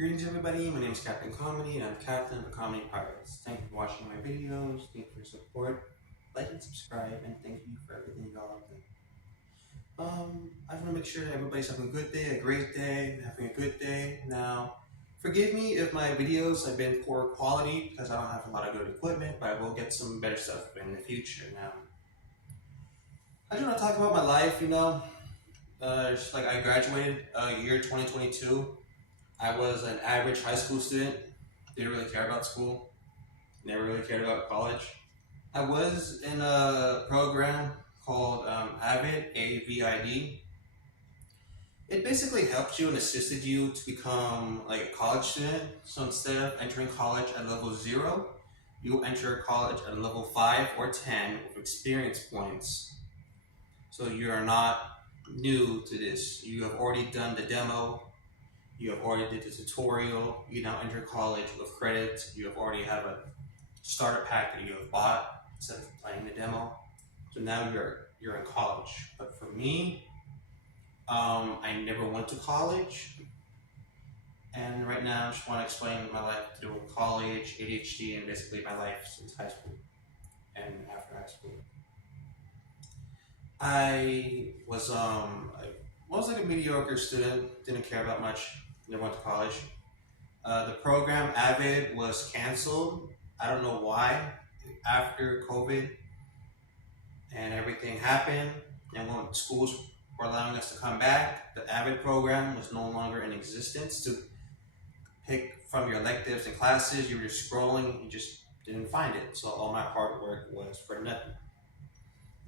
Greetings everybody, my name is Captain Comedy and I'm Captain of the Comedy Pirates. Thank you for watching my videos, thank you for your support, like and subscribe, and thank you for everything y'all have done. I just want to make sure that everybody's having a good day, a great day, having a good day. Now, forgive me if my videos have been poor quality because I don't have a lot of good equipment, but I will get some better stuff in the future. Now, I just want to talk about my life, just like I graduated year 2022. I was an average high school student, didn't really care about school, never really cared about college. I was in a program called Avid, A-V-I-D. It basically helped you and assisted you to become like a college student. So instead of entering college at level 0, you enter college at level 5 or 10 with experience points. So you are not new to this. You have already done the demo. You have already did the tutorial, you now enter college with credits, you have already have a starter pack that you have bought instead of playing the demo. So now you're in college. But for me, I never went to college. And right now I just want to explain my life to do with college, ADHD, and basically my life since high school and after high school. I was like a mediocre student, didn't care about much. Never went to college. The program Avid was canceled. I don't know why. After COVID and everything happened, and when schools were allowing us to come back, the Avid program was no longer in existence. To pick from your electives and classes, you were just scrolling, you just didn't find it. So all my hard work was for nothing.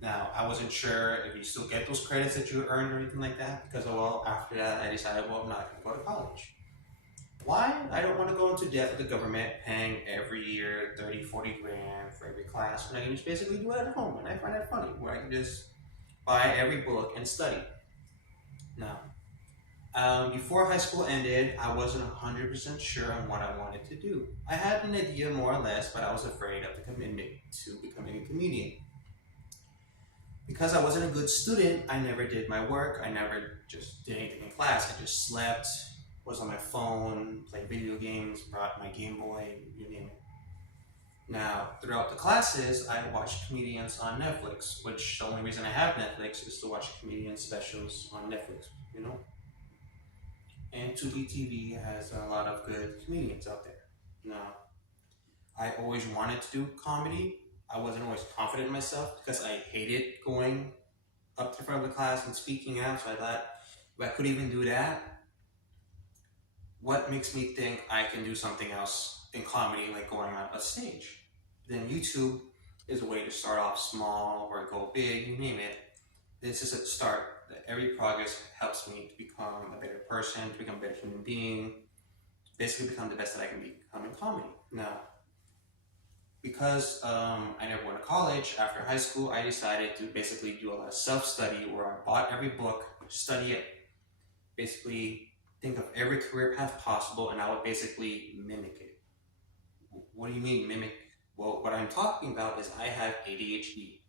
Now, I wasn't sure if you still get those credits that you earned or anything like that, because, well, after that, I decided, well, I'm not going to go to college. Why? I don't want to go into debt with the government, paying every year 30, 40 grand for every class, and I can just basically do it at home, and I find that funny, where I can just buy every book and study. Now, before high school ended, I wasn't 100% sure on what I wanted to do. I had an idea more or less, but I was afraid of the commitment to becoming a comedian. Because I wasn't a good student, I never did my work. I never just did anything in class. I just slept, was on my phone, played video games, brought my Game Boy, you name it. Now, throughout the classes, I watched comedians on Netflix, which the only reason I have Netflix is to watch comedian specials on Netflix, And Tubi TV has a lot of good comedians out there. Now, I always wanted to do comedy. I wasn't always confident in myself because I hated going up to front of the class and speaking out. So I thought, if I could even do that, what makes me think I can do something else in comedy, like going on a stage? Then YouTube is a way to start off small or go big, you name it. This is a start. Every progress helps me to become a better person, to become a better human being, basically become the best that I can become in comedy. Now, because I never went to college, after high school, I decided to basically do a lot of self-study where I bought every book, study it, basically think of every career path possible, and I would basically mimic it. What do you mean mimic? Well, what I'm talking about is I have ADHD.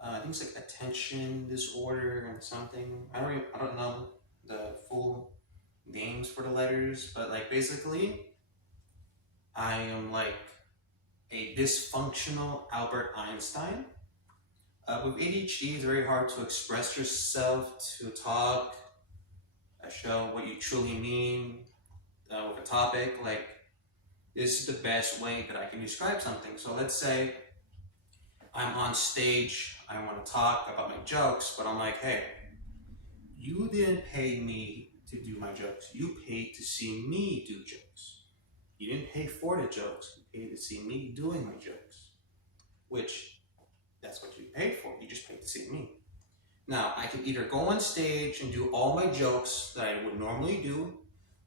I think it's like attention disorder and something. I don't know the full names for the letters, but like basically, I am like a dysfunctional Albert Einstein. With ADHD, it's very hard to express yourself, to talk, show what you truly mean with a topic. Like, this is the best way that I can describe something. So let's say I'm on stage, I want to talk about my jokes, but I'm like, hey, you didn't pay me to do my jokes. You paid to see me do jokes. You didn't pay for the jokes. You paid to see me doing my jokes, which that's what you paid for. You just paid to see me. Now, I can either go on stage and do all my jokes that I would normally do,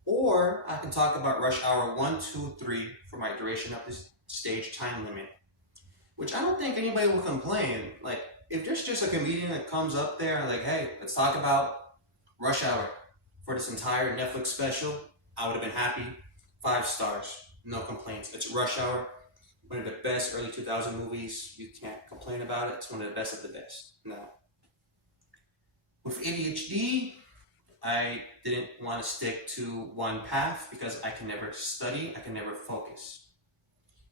or I can talk about rush hour 1, 2, 3 for my duration of this stage time limit, which I don't think anybody will complain. Like, if there's just a comedian that comes up there and like, hey, let's talk about Rush Hour for this entire Netflix special, I would have been happy. 5 stars, no complaints. It's Rush Hour, one of the best early 2000 movies. You can't complain about it. It's one of the best of the best. Now, with ADHD, I didn't want to stick to one path because I can never study, I can never focus.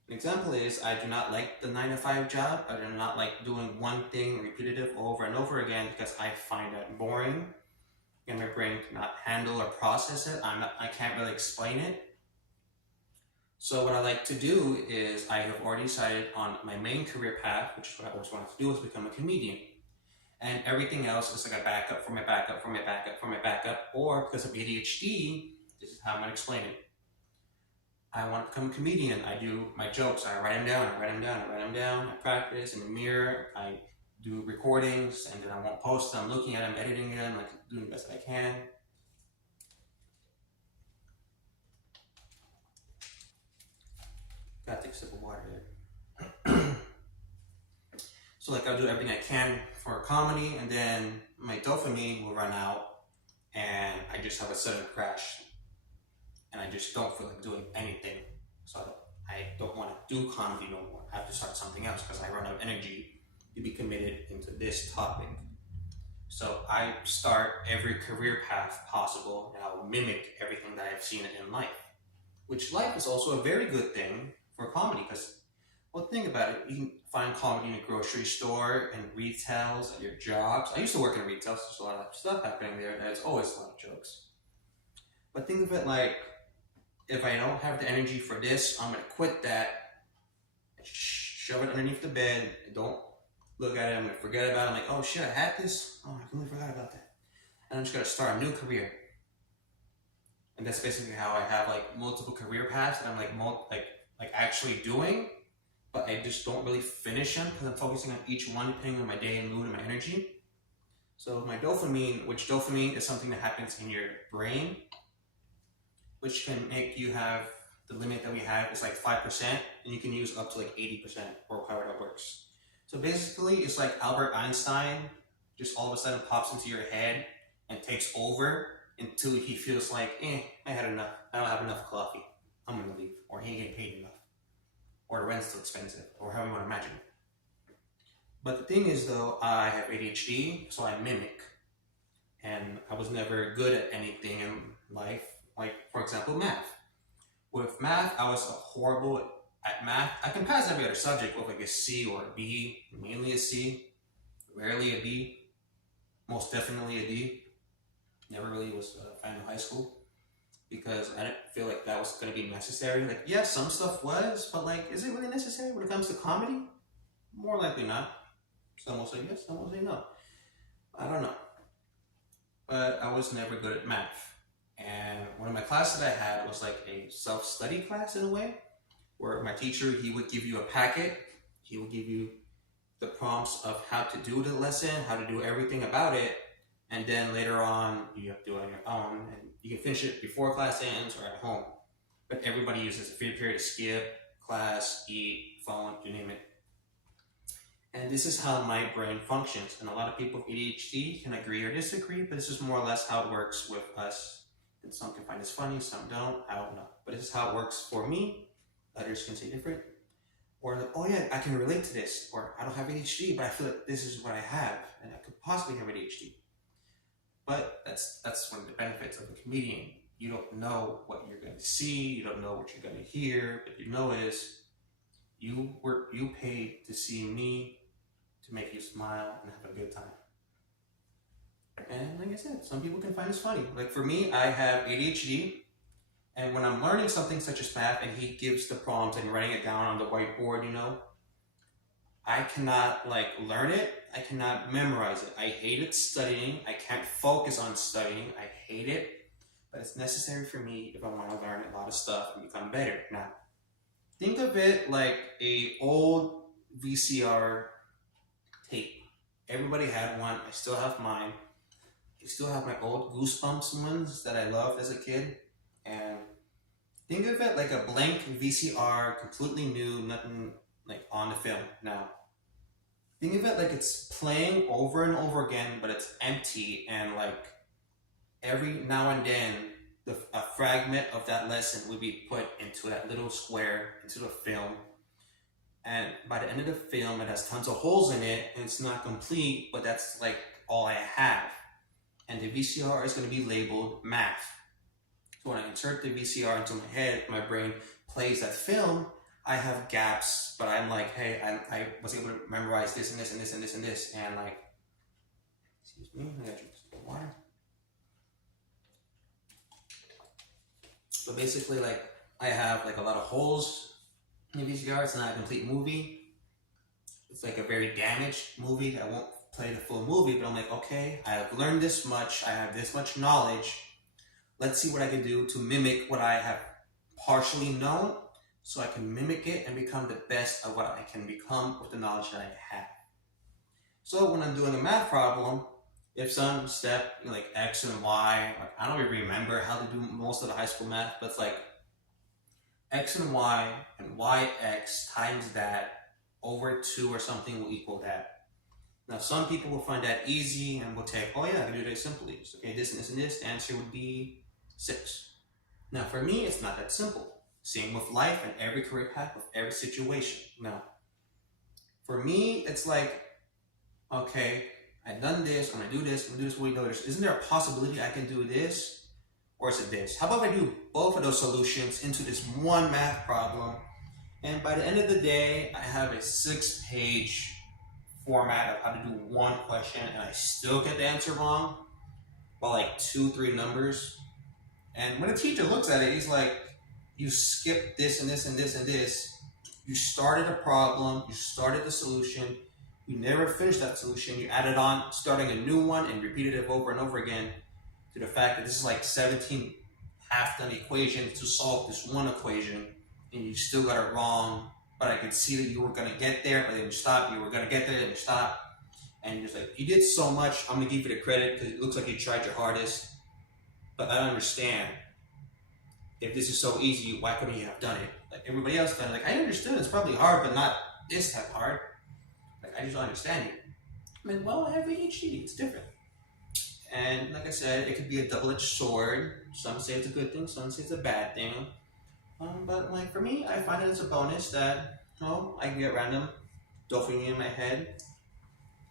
An example is I do not like the 9 to 5 job. I do not like doing one thing repetitive over and over again because I find that boring and my brain cannot handle or process it. I can't really explain it. So what I like to do is I have already decided on my main career path, which is what I always wanted to do, is become a comedian. And everything else is like a backup for my backup, for my backup, for my backup, or because of ADHD, this is how I'm gonna explain it. I want to become a comedian. I do my jokes. I write them down. I write them down. I write them down. I practice in the mirror. I do recordings, and then I won't post them. I'm looking at them, editing them, like doing the best that I can. Gotta take a sip of water there. So like I'll do everything I can for comedy, and then my dopamine will run out, and I just have a sudden crash, and I just don't feel like doing anything. So I don't want to do comedy no more. I have to start something else because I run out of energy to be committed into this topic. So I start every career path possible, and I'll mimic everything that I've seen in life. Which life is also a very good thing for comedy because, well, think about it. You can find comedy in a grocery store and retails at your jobs. I used to work in retail, so there's a lot of stuff happening there, and it's always a lot of jokes. But think of it like, if I don't have the energy for this, I'm gonna quit that, and shove it underneath the bed, and don't look at it, I'm gonna forget about it. I'm like, oh shit, I had this? Oh, I completely forgot about that. And I'm just gonna start a new career. And that's basically how I have like multiple career paths that I'm like actually doing, but I just don't really finish them because I'm focusing on each one depending on my day and mood and my energy. So my dopamine, which dopamine is something that happens in your brain, which can make you have, the limit that we have is like 5%, and you can use up to like 80% or however that works. So basically it's like Albert Einstein just all of a sudden pops into your head and takes over until he feels like, I had enough. I don't have enough coffee. I'm gonna leave. Or he ain't getting paid enough. Or the rent's too expensive. Or however you want to imagine it. But the thing is though, I have ADHD, so I mimic. And I was never good at anything in life. Like, for example, math. With math, I was horrible at math. I can pass every other subject with like a C or a B. Mainly a C. Rarely a B. Most definitely a D. Never really was a fan of high school because I didn't feel like that was going to be necessary. Like, yeah, some stuff was, but like, is it really necessary when it comes to comedy? More likely not. Some will say yes, some will say no. I don't know. But I was never good at math. And one of my classes that I had was like a self-study class in a way, where my teacher, he would give you a packet. He would give you the prompts of how to do the lesson, how to do everything about it. And then later on, you have to do it on your own, and you can finish it before class ends or at home. But everybody uses a free period to skip, class, eat, phone, you name it. And this is how my brain functions. And a lot of people with ADHD can agree or disagree, but this is more or less how it works with us. And some can find this funny, some don't, I don't know. But this is how it works for me. Others can say different. Or like, oh yeah, I can relate to this. Or I don't have ADHD, but I feel like this is what I have, and I could possibly have ADHD. But that's one of the benefits of a comedian. You don't know what you're going to see, you don't know what you're going to hear, but you know is you paid to see me, to make you smile and have a good time. And like I said, some people can find this funny. Like for me, I have ADHD, and when I'm learning something such as math and he gives the prompts and writing it down on the whiteboard, I cannot like learn it. I cannot memorize it. I hated studying. I can't focus on studying. I hate it, but it's necessary for me if I want to learn a lot of stuff and become better. Now, think of it like a old VCR tape. Everybody had one. I still have mine. I still have my old Goosebumps ones that I loved as a kid. And think of it like a blank VCR, completely new, nothing like on the film. Now, think of it like it's playing over and over again, but it's empty, and like every now and then, a fragment of that lesson would be put into that little square, into the film. And by the end of the film, it has tons of holes in it, and it's not complete, but that's like all I have. and the VCR is going to be labeled math. So when I insert the VCR into my head, my brain plays that film, I have gaps, but I'm like, hey, I was able to memorize this and this and this and this and this, and like, excuse me, I gotta drink some water. So basically, like, I have like a lot of holes in the VCR. It's not a complete movie. It's like a very damaged movie. I won't play the full movie, but I'm like, okay, I have learned this much. I have this much knowledge. Let's see what I can do to mimic what I have partially known, so I can mimic it and become the best of what I can become with the knowledge that I have. So when I'm doing a math problem, if some step, like X and Y, like I don't even remember how to do most of the high school math, but it's like X and Y and YX times that over 2 or something will equal that. Now some people will find that easy and will take, oh yeah, I can do it simply. So, okay, this and this and this, the answer would be 6. Now for me, it's not that simple. Same with life and every career path, with every situation. Now, for me, it's like, okay, I've done this, I'm gonna do this, I'm gonna do this, wait, no, isn't there a possibility I can do this? Or is it this? How about if I do both of those solutions into this one math problem, and by the end of the day, I have a 6-page format of how to do one question, and I still get the answer wrong by like 2-3 numbers. And when a teacher looks at it, he's like, you skipped this and this and this and this. You started a problem, you started the solution, you never finished that solution, you added on, starting a new one and repeated it over and over again, to the fact that this is like 17 half-done equations to solve this one equation, and you still got it wrong, but I could see that you were gonna get there, but then you stopped, you were gonna get there, and you stopped, and you're just like, you did so much, I'm gonna give you the credit, because it looks like you tried your hardest, but I don't understand. If this is so easy, why couldn't you have done it? Like everybody else done it. Like I understood it's probably hard, but not this type hard. Like I just don't understand it. I mean, well, I have ADHD, it's different. And like I said, it could be a double-edged sword. Some say it's a good thing, some say it's a bad thing. But like for me, I find it as a bonus that, I can get random dopamine in my head,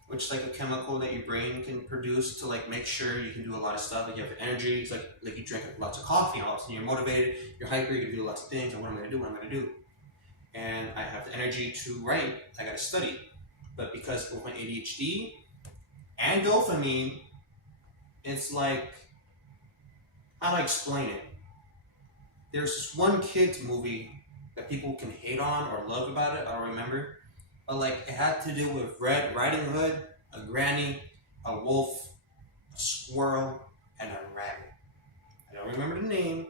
which is like a chemical that your brain can produce to like make sure you can do a lot of stuff. Like you have energy. It's like you drink lots of coffee, and all of a sudden you're motivated, you're hyper, you can do lots of things. And what I'm gonna do. And I have the energy to write. I gotta study. But because of my ADHD and dopamine, it's like, how do I explain it? There's this one kids movie that people can hate on or love about it. I don't remember. But like it had to do with Red Riding Hood, a granny, a wolf, a squirrel, and a rabbit. I don't remember the name,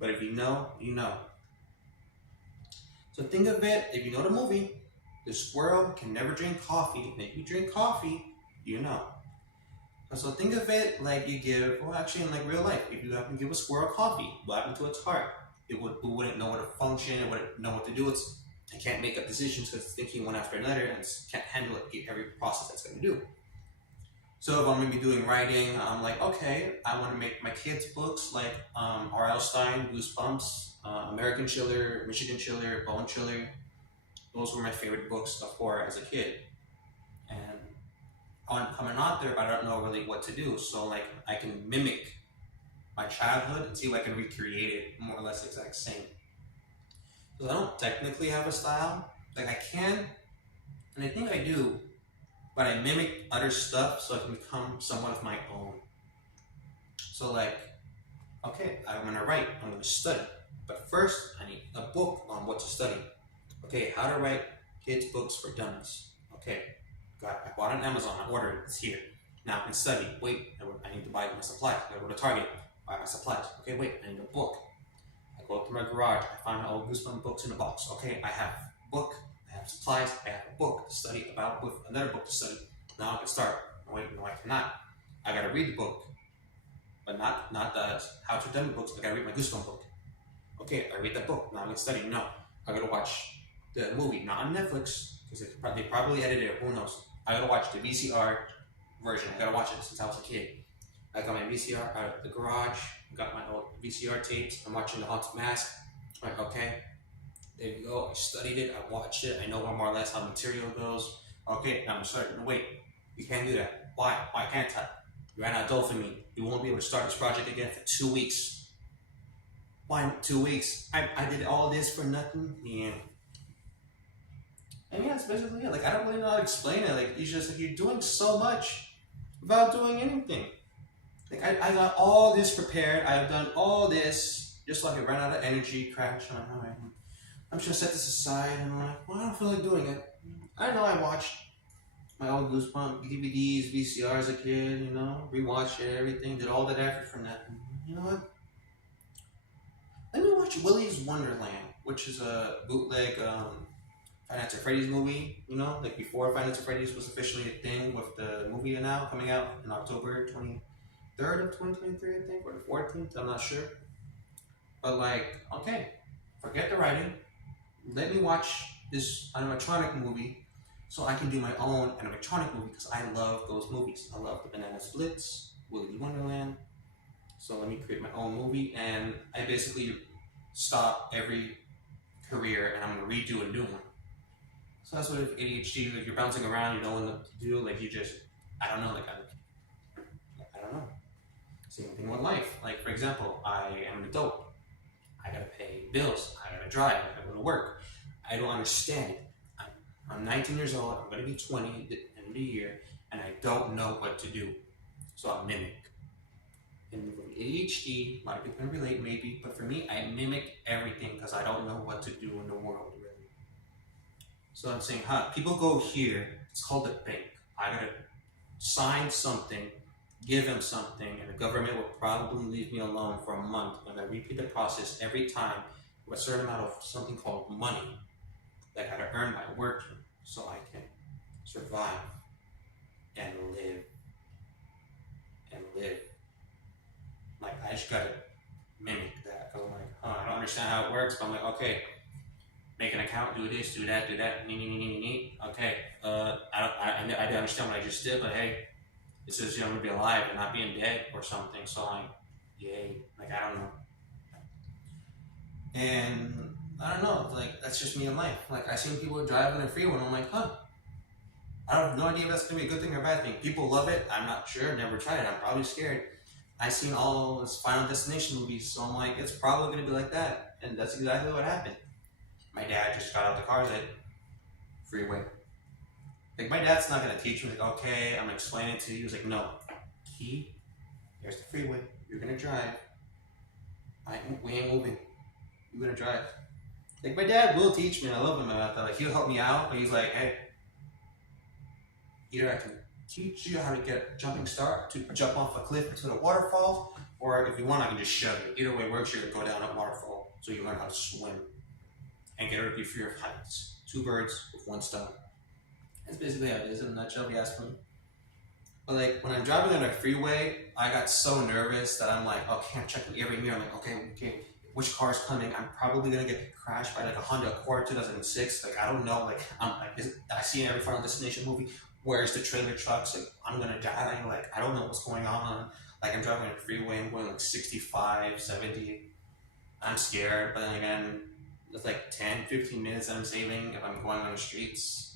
but if you know, you know. So think of it, if you know the movie, the squirrel can never drink coffee, and if you drink coffee, you know. And so think of it like you give, well actually in like real life, if you happen to give a squirrel coffee, what happened to its heart? It wouldn't know what to function, it wouldn't know what to do. It can't make up decisions because it's thinking one after another and it can't handle every process that's going to do. So if I'm going to be doing writing, I'm like, okay, I want to make my kids' books like R.L. Stein, Goosebumps, American Chiller, Michigan Chiller, Bone Chiller. Those were my favorite books of horror as a kid. And I'm an author, but I don't know really what to do. So like I can mimic my childhood and see if I can recreate it more or less exact same. So I don't technically have a style. Like I can, and I think I do, but I mimic other stuff so I can become somewhat of my own. So like, okay, I'm gonna write, I'm gonna study, but first I need a book on what to study. Okay, how to write kids' books for dummies. Okay, I bought it on Amazon, I ordered it, it's here. Now I can study, wait, I need to buy my supplies. I go to Target, buy my supplies. Okay, wait, I need a book. I go up to my garage, I find my old Goosebumps books in a box. Okay, I have a book, I have supplies, I have a book to study about with another book to study. Now I can start. Wait, no, I cannot. I gotta read the book, but not the how to dummy books. I gotta read my Goosebumps book. Okay, I read that book. Now I can study. No, I gotta watch the movie, not on Netflix because they probably edited it. Who knows? I gotta watch the VCR version. I gotta watch it since I was a kid. I got my VCR out of the garage. I got my old VCR tapes. I'm watching The Haunted Mask. I'm like, okay, there you go. I studied it. I watched it. I know more or less how material goes. Okay, now I'm starting to wait. You can't do that. Why? Why can't I? You ran out of dopamine. You won't be able to start this project again for 2 weeks. Why 2 weeks? I did all this for nothing. Yeah. And yeah, it's basically it. Like I don't really know how to explain it. Like it's just like you're doing so much without doing anything. Like I got all this prepared. I've done all this just so I can run out of energy, crash. I'm like, all right, I'm just gonna set this aside. And I'm like, well, I don't feel like doing it. I know I watched my old Goosebump DVDs, VCR as a kid. You know, rewatched it, everything. Did all that effort for nothing. You know what? Let me watch Willy's Wonderland, which is a bootleg Five Nights at Freddy's movie. You know, like before Five Nights at Freddy's was officially a thing, with the movie now coming out in October 23rd of 2023, I think, or the 14th. I'm not sure. But like, okay, forget the writing. Let me watch this animatronic movie, so I can do my own animatronic movie because I love those movies. I love the Banana Splits, Willy's Wonderland. So let me create my own movie, and I basically stop every career, and I'm gonna redo a new one. So that's what if ADHD, like you're bouncing around, you don't know what to do, like you just, I don't know, like I don't know. Same thing with life. Like for example, I am an adult. I gotta pay bills. I gotta drive. I gotta go to work. I don't understand it. I'm 19 years old. I'm gonna be 20 at the end of the year, and I don't know what to do. So I mimic. And with ADHD, a lot of people can relate maybe, but for me, I mimic everything because I don't know what to do in the world really. So I'm saying, people go here. It's called a bank. I gotta sign something, give them something, and the government will probably leave me alone for a month. And I repeat the process every time with a certain amount of something called money that I gotta earn by working so I can survive and live and live. Like I just gotta mimic that because I'm like, I don't understand how it works, but I'm like, okay, make an account, do this, do that, okay, I didn't understand what I just did, but hey, it says I'm gonna be alive and not being dead or something. So like, yay, like I don't know. And I don't know, like that's just me in life. Like I seen people driving a freeway, and I'm like, I have no idea if that's gonna be a good thing or a bad thing. People love it. I'm not sure. Never tried it. I'm probably scared. I seen all those Final Destination movies, so I'm like, it's probably gonna be like that, and that's exactly what happened. My dad just got out of the car and said, freeway. Like my dad's not gonna teach me. Like, okay, I'm gonna explain it to you. He was like, no, key. Here's the freeway. You're gonna drive. We ain't moving. You're gonna drive. Like my dad will teach me, and I love him about that. Like he'll help me out, but he's like, hey, either I can teach you how to get a jumping start to jump off a cliff into the waterfall, or if you want, I can just shove you. Either way works. You're gonna go down a waterfall, so you learn how to swim and get rid of your fear of heights. 2 birds with 1 stone. That's basically how it is in a nutshell, if you ask me. But like when I'm driving on a freeway, I got so nervous that I'm like, okay, I'm checking every mirror. I'm like, okay, which car's coming? I'm probably gonna get crashed by like a Honda Accord 2006. Like I don't know. Like I see in every Final Destination movie. Where's the trailer trucks? Like I'm gonna die. Like I don't know what's going on. Like I'm driving on a freeway. I'm going like 65, 70. I'm scared, but then again, it's like 10, 15 minutes I'm saving if I'm going on the streets.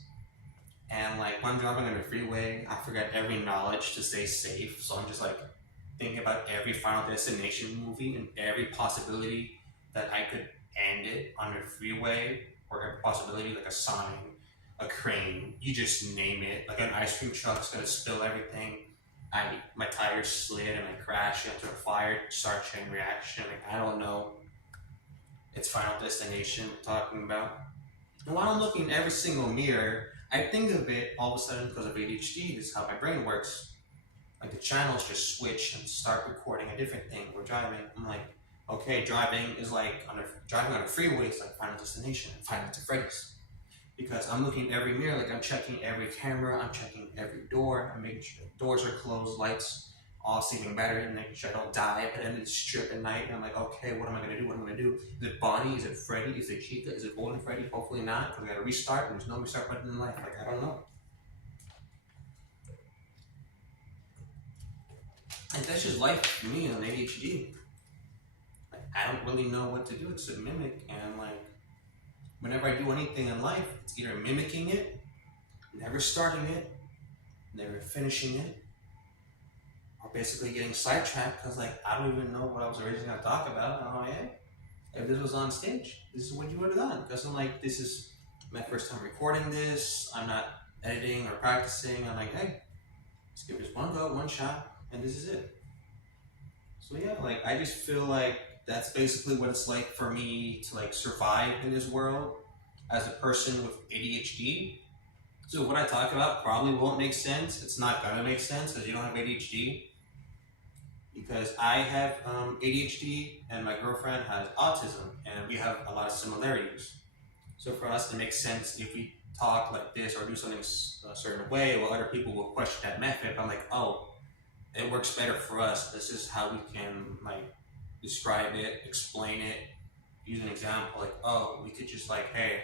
And like when I'm driving on the freeway, I forget every knowledge to stay safe. So I'm just like thinking about every Final Destination movie and every possibility that I could end it on the freeway, or every possibility like a sign, a crane, you just name it. Like an ice cream truck's gonna spill everything. My tires slid and I crashed into a fire, start chain reaction. Like I don't know. It's Final Destination we're talking about. And while I'm looking in every single mirror, I think of it all of a sudden because of ADHD. This is how my brain works. Like the channels just switch and start recording a different thing. We're driving. I'm like, okay, driving is like driving on a freeway is like Final Destination and Five Nights at Freddy's. Because I'm looking in every mirror, like I'm checking every camera, I'm checking every door, I'm making sure the doors are closed, lights all saving battery, and making sure I don't die at the end of the strip at night. And I'm like, okay, what am I gonna do? What am I gonna do? Is it Bonnie? Is it Freddy? Is it Chica? Is it Golden Freddy? Hopefully not, because I gotta restart, and there's no restart button in life. Like I don't know. And that's just life for me on ADHD. Like I don't really know what to do. It's a mimic, and like whenever I do anything in life, it's either mimicking it, never starting it, never finishing it, are basically getting sidetracked because like I don't even know what I was originally gonna talk about. And I'm like, hey, if this was on stage, this is what you would have done. Because I'm like, this is my first time recording this. I'm not editing or practicing. I'm like, hey, let's give this one go, one shot, and this is it. So yeah, like I just feel like that's basically what it's like for me to like survive in this world as a person with ADHD. So what I talk about probably won't make sense. It's not gonna make sense because you don't have ADHD. Because I have ADHD and my girlfriend has autism, and we have a lot of similarities. So for us to make sense, if we talk like this or do something a certain way, well, other people will question that method. I'm like, oh, it works better for us. This is how we can like describe it, explain it, use an example. Like, oh, we could just like, hey,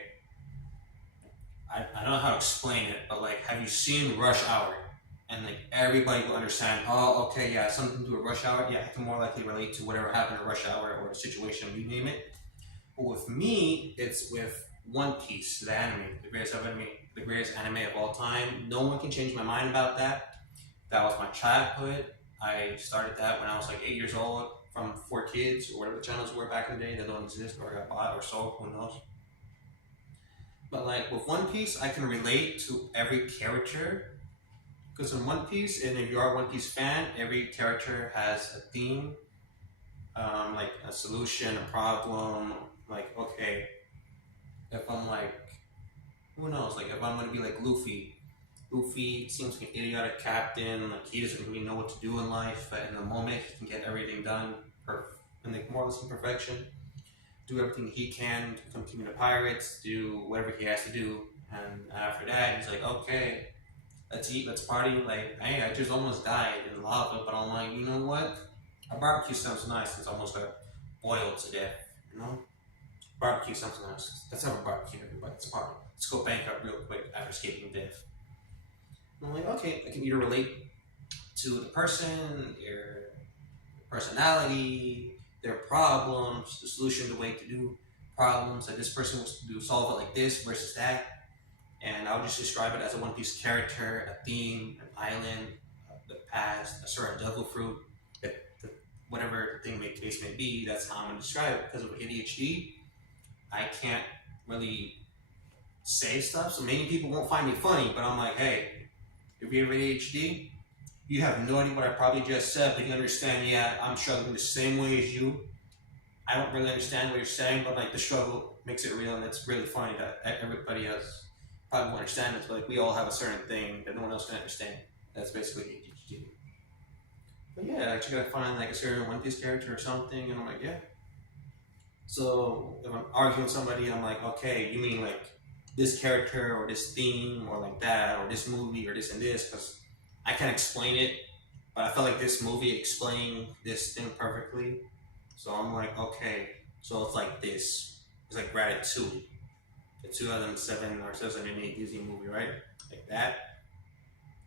I don't know how to explain it, but like, have you seen Rush Hour? And like everybody will understand. Oh, okay, yeah, something to do with Rush Hour. Yeah, I can more likely relate to whatever happened to Rush Hour or the situation, you name it. But with me, it's with One Piece, the anime, the greatest anime of all time. No one can change my mind about that. That was my childhood. I started that when I was like 8 years old from 4Kids or whatever the channels were back in the day that don't exist or got bought or sold, who knows. But like with One Piece, I can relate to every character. Because in One Piece, and if you are a One Piece fan, every character has a theme, like a solution, a problem. Like, okay, if I'm like, who knows? Like, if I'm gonna be like Luffy, Luffy seems like an idiotic captain. Like, he doesn't really know what to do in life, but in the moment, he can get everything done in like more or less in perfection. Do everything he can to become king of the pirates. Do whatever he has to do, and after that, he's like, okay, let's eat, let's party. Like, hey, I just almost died in lava, but I'm like, you know what? A barbecue sounds nice since I almost got boiled to death, you know? Barbecue sounds nice. Let's have a barbecue, everybody. Let's party. Let's go bankrupt real quick after escaping death. And I'm like, okay, I can either relate to the person, their personality, their problems, the solution, the way to do problems, that this person wants to solve it like this versus that. And I would just describe it as a One Piece character, a theme, an island, the past, a certain devil fruit, whatever the thing case may be. That's how I'm gonna describe it. Because of ADHD, I can't really say stuff, so many people won't find me funny. But I'm like, hey, if you have ADHD, you have no idea what I probably just said, but you understand. Yeah, I'm struggling the same way as you. I don't really understand what you're saying, but like the struggle makes it real, and it's really funny that everybody has. Probably won't understand it, but like we all have a certain thing that no one else can understand. That's basically ADHD. But yeah, I actually gotta find like a certain One Piece character or something, and I'm like, yeah. So if I'm arguing with somebody, I'm like, okay, you mean like this character or this theme or like that or this movie or this and this? Because I can't explain it, but I felt like this movie explained this thing perfectly. So I'm like, okay, so it's like this. It's like Ratatouille. The 2007 or 2008 Disney movie, right? Like that.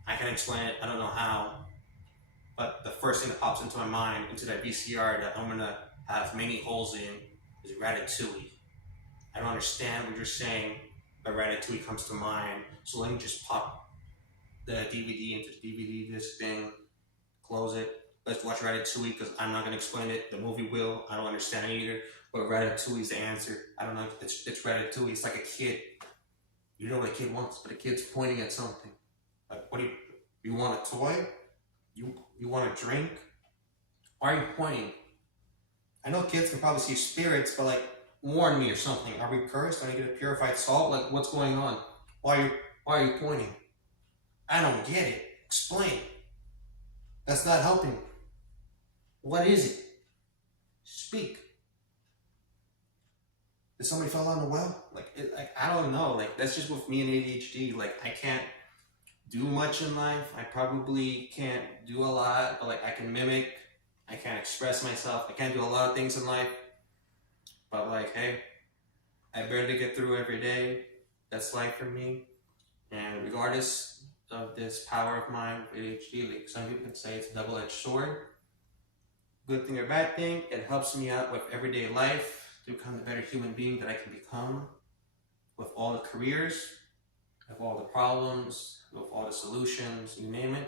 I can explain it. I don't know how, but the first thing that pops into my mind, into that VCR that I'm gonna have many holes in, is Ratatouille. I don't understand what you're saying, but Ratatouille comes to mind. So let me just pop the DVD into the DVD disc thing, close it. Let's watch Ratatouille because I'm not gonna explain it. The movie will. I don't understand it either. But Ratatouille is the answer. I don't know. It's Ratatouille. It's like a kid. You know what a kid wants, but a kid's pointing at something. Like, what do you want a toy? You want a drink? Why are you pointing? I know kids can probably see spirits, but like, warn me or something. Are we cursed? Are we get a purified salt? Like, what's going on? Why are you pointing? I don't get it. Explain. That's not helping. What is it? Speak. Did somebody fall down the well? Like I don't know. Like that's just with me and ADHD. Like I can't do much in life. I probably can't do a lot, but like I can mimic. I can't express myself. I can't do a lot of things in life. But like, hey, I barely get through every day. That's life for me. And regardless of this power of mine, ADHD, like some people can say it's a double-edged sword. Good thing or bad thing, it helps me out with everyday life to become the better human being that I can become with all the careers, with all the problems, with all the solutions, you name it.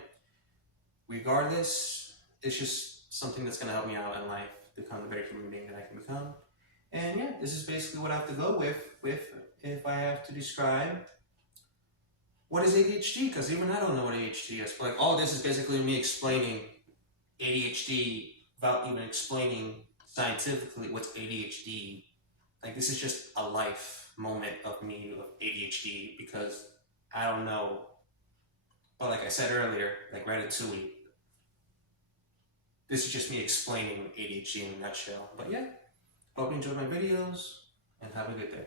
Regardless, it's just something that's gonna help me out in life, become the better human being that I can become. And yeah, this is basically what I have to go with if I have to describe what is ADHD, because even I don't know what ADHD is. But like, all this is basically me explaining ADHD without even explaining scientifically what's ADHD. Like, this is just a life moment of me of ADHD because I don't know. But like I said earlier, like Ratatouille, this is just me explaining ADHD in a nutshell. But yeah, hope you enjoyed my videos and have a good day.